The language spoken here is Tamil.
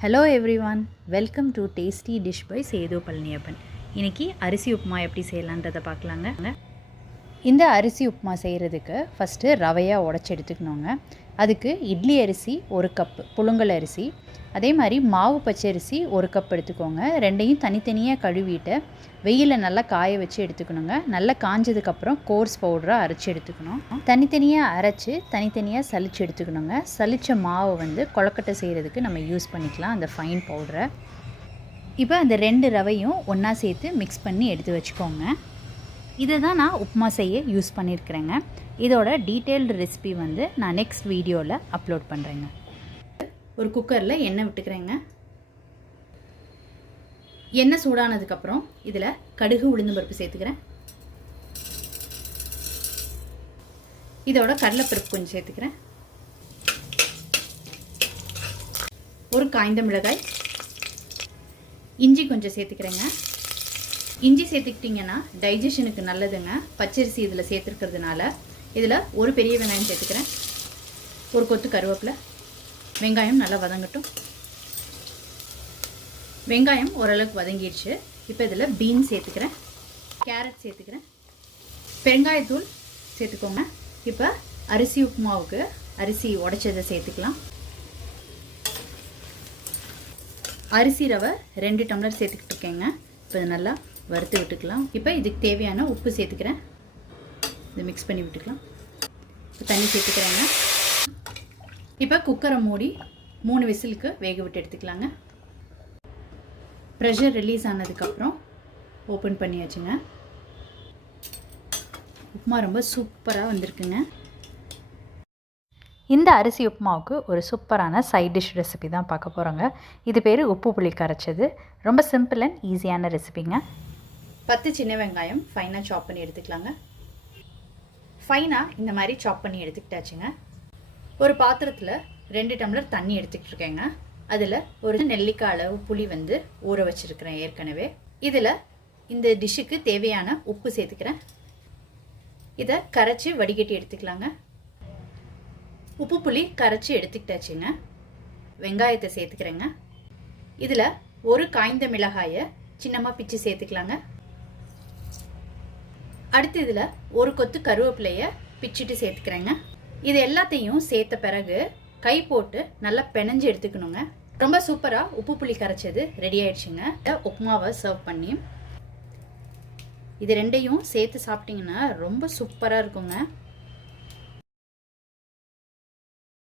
Hello everyone, welcome to Tasty Dish by Sethu Palaniappan. இன்றைக்கி அரிசி உப்புமா எப்படி செய்யலான்றதை பார்க்கலாங்க. இந்த அரிசி உப்புமா செய்கிறதுக்கு ஃபஸ்ட்டு ரவையாக உடச்சி எடுத்துக்கணுங்க. அதுக்கு இட்லி அரிசி 1 கப்பு, புழுங்கல் அரிசி, அதே மாதிரி மாவு பச்சரிசி 1 கப் எடுத்துக்கோங்க. ரெண்டையும் தனித்தனியாக கழுவிட்டு வெயிலில் நல்லா காய வச்சு எடுத்துக்கணுங்க. நல்லா காஞ்சதுக்கப்புறம் கோர்ஸ் பவுடராக அரைச்சி எடுத்துக்கணும். தனித்தனியாக அரைச்சி தனித்தனியாக சலிச்சு எடுத்துக்கணுங்க. சலித்த மாவை கொழக்கட்டை செய்கிறதுக்கு நம்ம யூஸ் பண்ணிக்கலாம், அந்த ஃபைன் பவுடரை. இப்போ அந்த 2 ரவையும் ஒன்றா சேர்த்து மிக்ஸ் பண்ணி எடுத்து வச்சுக்கோங்க. இதை தான் நான் உப்புமா செய்ய யூஸ் பண்ணியிருக்கிறேங்க. இதோட டீட்டெயில்டு ரெசிபி நான் நெக்ஸ்ட் வீடியோவில் அப்லோட் பண்ணுறேங்க. ஒரு குக்கரில் எண்ணெய் விட்டுக்கிறேங்க. எண்ணெய் சூடானதுக்கப்புறம் இதில் கடுகு உளுந்து பருப்பு சேர்த்துக்கிறேன். இதோட கடலைப்பருப்பு கொஞ்சம் சேர்த்துக்கிறேன். ஒரு காய்ந்த மிளகாய், இஞ்சி கொஞ்சம் சேர்த்துக்கிறேங்க. இஞ்சி சேர்த்துக்கிட்டிங்கன்னா டைஜஷனுக்கு நல்லதுங்க. பச்சரிசி இதில் சேர்த்துருக்கிறதுனால. இதில் ஒரு பெரிய வெங்காயம் சேர்த்துக்கிறேன். ஒரு கொத்து கருவேப்பிலை. வெங்காயம் நல்லா வதங்கட்டும். வெங்காயம் ஓரளவுக்கு வதங்கிடுச்சு. இப்போ இதில் பீன்ஸ் சேர்த்துக்கிறேன், கேரட் சேர்த்துக்கிறேன், பெருங்காயத்தூள் சேர்த்துக்கோங்க. இப்போ அரிசி உப்புமாவுக்கு அரிசி உடைச்சதை சேர்த்துக்கலாம். அரிசி ரவை 2 டம்ளர் சேர்த்துக்கிட்டு இருக்கேங்க. இப்போ இதை நல்லா வறுத்து விட்டுக்கலாம். இப்போ இதுக்கு தேவையான உப்பு சேர்த்துக்கிறேன். இதை மிக்ஸ் பண்ணி விட்டுக்கலாம். இப்போ தண்ணி சேர்த்துக்கிறேங்க. இப்போ குக்கரை மூடி 3 விசிலுக்கு வேக விட்டு எடுத்துக்கலாங்க. ப்ரெஷர் ரிலீஸ் ஆனதுக்கப்புறம் ஓப்பன் பண்ணியாச்சுங்க. உப்புமா ரொம்ப சூப்பராக வந்திருக்குங்க. இந்த அரிசி உப்புமாவுக்கு ஒரு சூப்பரான சைட் டிஷ் ரெசிபி தான் பார்க்க போகிறோங்க. இது பேர் உப்பு புளி கரைச்சது. ரொம்ப சிம்பிள் அண்ட் ஈஸியான ரெசிபிங்க. 10 சின்ன வெங்காயம் ஃபைனாக சாப் பண்ணி எடுத்துக்கலாங்க. ஃபைனாக இந்த மாதிரி சாப் பண்ணி எடுத்துக்கிட்டாச்சுங்க. ஒரு பாத்திரத்தில் 2 டம்ளர் தண்ணி எடுத்துக்கிட்டு இருக்கேங்க. அதில் ஒரு நெல்லிக்காய் அளவு புளி ஊற வச்சுருக்கிறேன் ஏற்கனவே. இதில் இந்த டிஷ்ஷுக்கு தேவையான உப்பு சேர்த்துக்கிறேன். இதை கரைச்சி வடிகட்டி எடுத்துக்கலாங்க. உப்பு புளி கரைச்சி எடுத்துக்கிட்டாச்சுங்க. வெங்காயத்தை சேர்த்துக்கிறேங்க. இதில் ஒரு காய்ந்த மிளகாயை சின்னமாக பிச்சு சேர்த்துக்கலாங்க. அடுத்து இதில் ஒரு கொத்து கருவேப்பிலையை பிச்சுட்டு சேர்த்துக்கிறேங்க. இது எல்லாத்தையும் சேர்த்த பிறகு கை போட்டு நல்லா பிணைஞ்சு எடுத்துக்கணுங்க. ரொம்ப சூப்பராக உப்பு புளி கரைச்சது ரெடி ஆயிடுச்சுங்க. உப்புமாவை சர்வ் பண்ணி இது 2யும் சேர்த்து சாப்பிட்டிங்கன்னா ரொம்ப சூப்பராக இருக்குங்க.